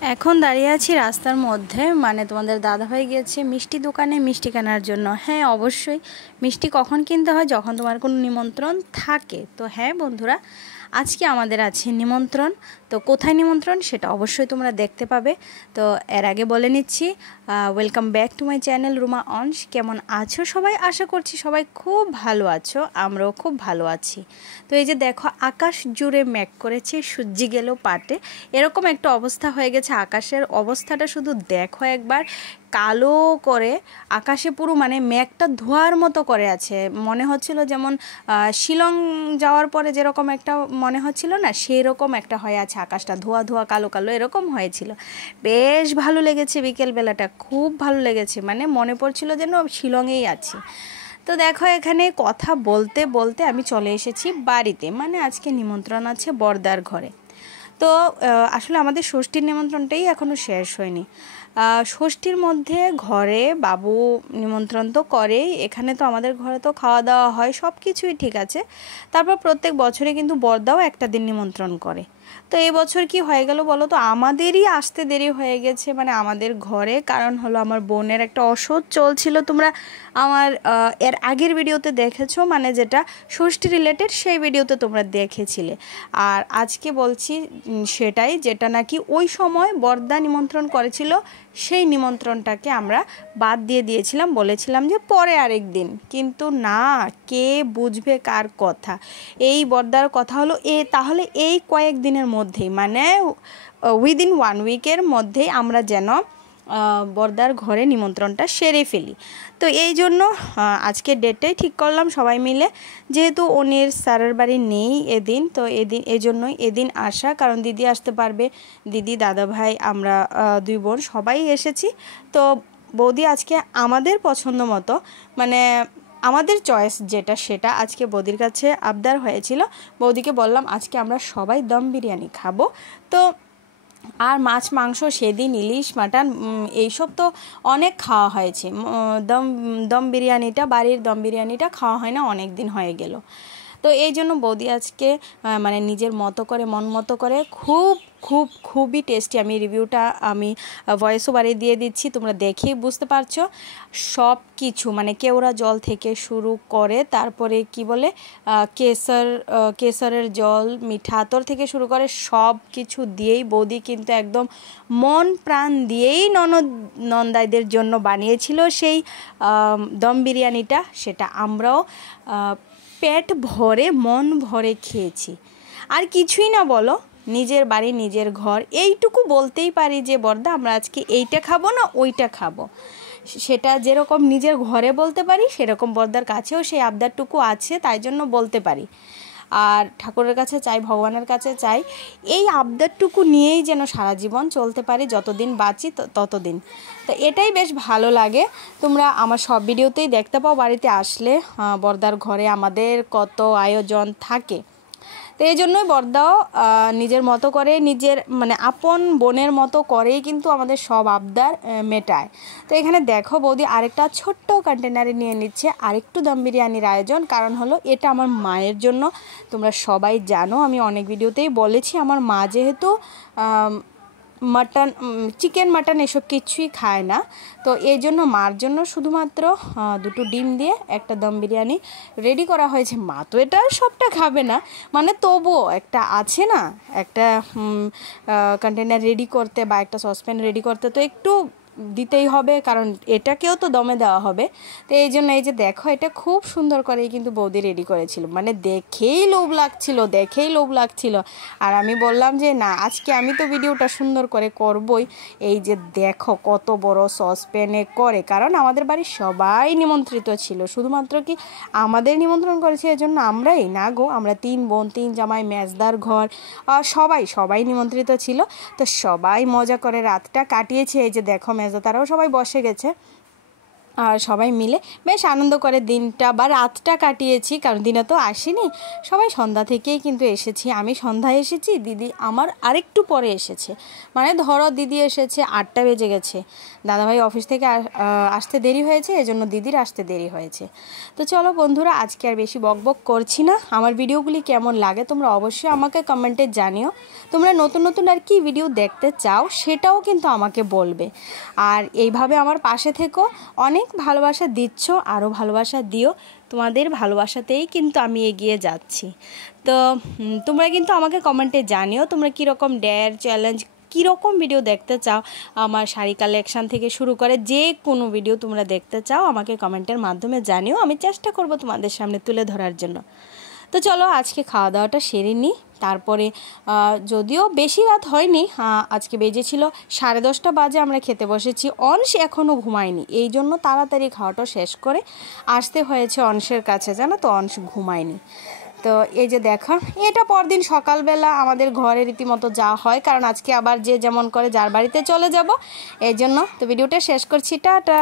এখন দাঁড়িয়ে আছি রাস্তার মধ্যে, মানে তোমাদের দাদাভাই গিয়েছে মিষ্টি দোকানে মিষ্টি কেনার জন্য। হ্যাঁ, অবশ্যই মিষ্টি কখন কিনতে হয়? যখন তোমার কোনো নিমন্ত্রণ থাকে। তো হ্যাঁ বন্ধুরা, আজকে আমাদের আছে নিমন্ত্রণ। তো কোথায় নিমন্ত্রণ সেটা অবশ্যই তোমরা দেখতে পাবে। তো এর আগে বলে নিচ্ছি, welcome back to my channel Ruma অনস। কেমন আছো সবাই? আশা করছি সবাই খুব ভালো আছো, আমরাও খুব ভালো আছি। তো এই যে দেখো, আকাশ জুড়ে মেঘ করেছে, সূর্যি গেল পাটে, এরকম একটা অবস্থা হয়ে গেছে। আকাশের অবস্থাটা শুধু দেখো একবার, কালো করে আকাশে পুরো মানে মেঘটা ধোঁয়ার মতো করে আছে। মনে হচ্ছিল যেমন শিলং যাওয়ার পরে যেরকম একটা মনে হচ্ছিল না, সেরকম একটা হয়ে আছে আকাশটা, ধোঁয়া ধোঁয়া কালো কালো এরকম হয়েছিল। বেশ ভালো লেগেছে, বিকেলবেলাটা খুব ভালো লেগেছে, মানে মনে পড়ছিল যেন শিলংয়েই আছি। তো দেখো, এখানে কথা বলতে বলতে আমি চলে এসেছি বাড়িতে, মানে আজকে নিমন্ত্রণ আছে বর্দার ঘরে। তো আসলে আমাদের ষষ্ঠীর নিমন্ত্রণটাই এখনও শেষ হয়নি। ষষ্ঠীর মধ্যে ঘরে বাবু নিমন্ত্রণ তো করেই, এখানে তো আমাদের ঘরে তো খাওয়া দাওয়া হয়, সব কিছুই ঠিক আছে। তারপর প্রত্যেক বছরে কিন্তু বড়দাও একটা দিন নিমন্ত্রণ করে। তো এই বছর কি হয়ে গেল বলো তো, আমাদেরই আসতে দেরি হয়ে গেছে, মানে আমাদের ঘরে। কারণ হলো আমার বোনের একটা অসুখ চলছিল, তোমরা আমার এর আগের ভিডিওতে দেখেছো, মানে যেটা ষষ্ঠী রিলেটেড, সেই ভিডিওতে তোমরা দেখেছিলে। আর আজকে বলছি সেটাই, যেটা নাকি ওই সময় বর্দা নিমন্ত্রণ করেছিল, সেই নিমন্ত্রণটাকে আমরা বাদ দিয়ে দিয়েছিলাম, বলেছিলাম যে পরে আরেক দিন। কিন্তু না, কে বুঝবে কার কথা? এই বর্দার কথা হলো তাহলে এই কয়েকদিনের মধ্যেই, মানে উইদিন 1 উইকের মধ্যেই আমরা যেন বর্দার ঘরে নিমন্ত্রণটা সেরে ফেলি। তো এই জন্য আজকে ডেটটাই ঠিক করলাম সবাই মিলে, যেহেতু উনির স্যারের বাড়ি নেই এদিন, তো এই জন্যই এদিন আসা। কারণ দিদি আসতে পারবে, দিদি দাদা ভাই আমরা 2 বোন সবাই এসেছি। তো বৌদি আজকে আমাদের পছন্দ মতো, মানে আমাদের চয়েস যেটা সেটা আজকে বৌদির কাছে আবদার হয়েছিল। বৌদিকে বললাম আজকে আমরা সবাই দম বিরিয়ানি খাবো। তো আর মাছ মাংস সেদিন ইলিশ মাটন এইসব তো অনেক খাওয়া হয়েছে। দম বিরিয়ানিটা, বাড়ির দম বিরিয়ানিটা খাওয়া হয় না, অনেক দিন হয়ে গেল। তো এই জন্য বৌদি আজকে মানে নিজের মতো করে, মন মতো করে খুবই টেস্টি, আমি রিভিউটা আমি ভয়েস ওভারে দিয়ে দিচ্ছি, তোমরা দেখেই বুঝতে পারছো। সব কিছু মানে কেওড়া জল থেকে শুরু করে, তারপরে কি বলে কেশরের জল, মিঠা আতর থেকে শুরু করে সব কিছু দিয়েই বৌদি কিন্তু একদম মন প্রাণ দিয়েই নন্দাইদের জন্য বানিয়েছিল সেই দম বিরিয়ানিটা। সেটা আমরাও পেট ভরে মন ভরে খেয়েছি। আর কিছুই না বলো, নিজের বাড়ি নিজের ঘর, এইটুকু বলতেই পারি যে বর্দা আমরা আজকে এইটা খাবো না ওইটা খাবো। সেটা যেরকম নিজের ঘরে বলতে পারি, সেরকম বর্দার কাছেও সেই আবদারটুকু আছে, তাই জন্য বলতে পারি। আর ঠাকুরের কাছে চাই, ভগবানের কাছে চাই, এই আবদারটুকু নিয়েই যেন সারা জীবন চলতে পারি, যতদিন বাঁচি ততদিন। তো এটাই বেশ ভালো লাগে। তোমরা আমার সব ভিডিওতেই দেখতে পাও, বাড়িতে আসলে বর্দার ঘরে আমাদের কত আয়োজন থাকে। তো এই জন্যই বর্দাও নিজের মতো করে, নিজের মানে আপন বোনের মতো করেই কিন্তু আমাদের সব আবদার মেটায়। তো এখানে দেখো বৌদি আরেকটা ছোট্ট কন্টেনারে নিয়ে নিচ্ছে আরেকটু দম বিরিয়ানির আয়োজন। কারণ হলো এটা আমার মায়ের জন্য। তোমরা সবাই জানো, আমি অনেক ভিডিওতেই বলেছি, আমার মা যেহেতু মাটন, চিকেন মাটন এসব কিছুই খায় না, তো এই জন্য মার জন্য শুধুমাত্র 2টো ডিম দিয়ে একটা দম বিরিয়ানি রেডি করা হয়েছে। মা তো এটা সবটা খাবে না, মানে তবুও একটা আছে না, একটা কন্টেনার রেডি করতে বা একটা সসপ্যান রেডি করতে তো একটু দিতেই হবে, কারণ এটাকেও তো দমে দেওয়া হবে। তো এই জন্য এই যে দেখো, এটা খুব সুন্দর করেই কিন্তু বৌদি রেডি করেছিল, মানে দেখেই লোভ লাগছিল। আর আমি বললাম যে না, আজকে আমি তো ভিডিওটা সুন্দর করে করবই। এই যে দেখো কত বড় সসপ্যানে করে, কারণ আমাদের বাড়ির সবাই নিমন্ত্রিত ছিল, শুধুমাত্র কি আমাদের নিমন্ত্রণ করেছে এজন্য আমরাই না গো, আমরা 3 বোন 3 জামাই, মেজদার ঘর, সবাই নিমন্ত্রিত ছিল। তো সবাই মজা করে রাতটা কাটিয়েছে। এই যে দেখো মেজদা তারাও সবাই বসে গেছে। আর সবাই মিলে বেশ আনন্দ করে দিনটা বা রাতটা কাটিয়েছি, কারণ দিনে তো আসিনি, সবাই সন্ধ্যা থেকেই কিন্তু এসেছি। আমি সন্ধ্যায় এসেছি, দিদি আমার আরেকটু পরে এসেছে, মানে ধরো দিদি এসেছে 8টা বেজে গেছে, দাদাভাই অফিস থেকে আসতে দেরি হয়েছে, এজন্য দিদির আসতে দেরি হয়েছে। তো চলো বন্ধুরা, আজকে আর বেশি বকবক করছি না। আমার ভিডিওগুলি কেমন লাগে তোমরা অবশ্যই আমাকে কমেন্টে জানিও। তোমরা নতুন নতুন আর কি ভিডিও দেখতে চাও সেটাও কিন্তু আমাকে বলবে। আর এইভাবে আমার পাশে থেকো, অনেক ভালোবাসা দিচ্ছ, আরও ভালোবাসা দিও। তোমাদের ভালোবাসাতেই কিন্তু আমি এগিয়ে যাচ্ছি। তো তোমরা কিন্তু আমাকে কমেন্টে জানিও তোমরা কীরকম ডেয়ার চ্যালেঞ্জ, কীরকম ভিডিও দেখতে চাও। আমার শাড়ি কালেকশান থেকে শুরু করে যে কোনো ভিডিও তোমরা দেখতে চাও আমাকে কমেন্টের মাধ্যমে জানিও, আমি চেষ্টা করব তোমাদের সামনে তুলে ধরার জন্য। তো চলো আজকে খাওয়া দাওয়াটা সেরে নিই। তারপরে যদিও বেশি রাত হয়নি, আজকে বেজেছিল 10:30 বাজে আমরা খেতে বসেছি। অংশ এখনও ঘুমায়নি, এই জন্য তাড়াতাড়ি খাওয়াটা শেষ করে আসতে হয়েছে অংশের কাছে, জানো তো, অংশ ঘুমায়নি। তো এই যে দেখো, এটা পরদিন সকালবেলা আমাদের ঘরে রীতিমতো যা হয়, কারণ আজকে আবার যে যেমন করে যার বাড়িতে চলে যাব, এই জন্য। তো ভিডিওটা শেষ করছি, টাটা।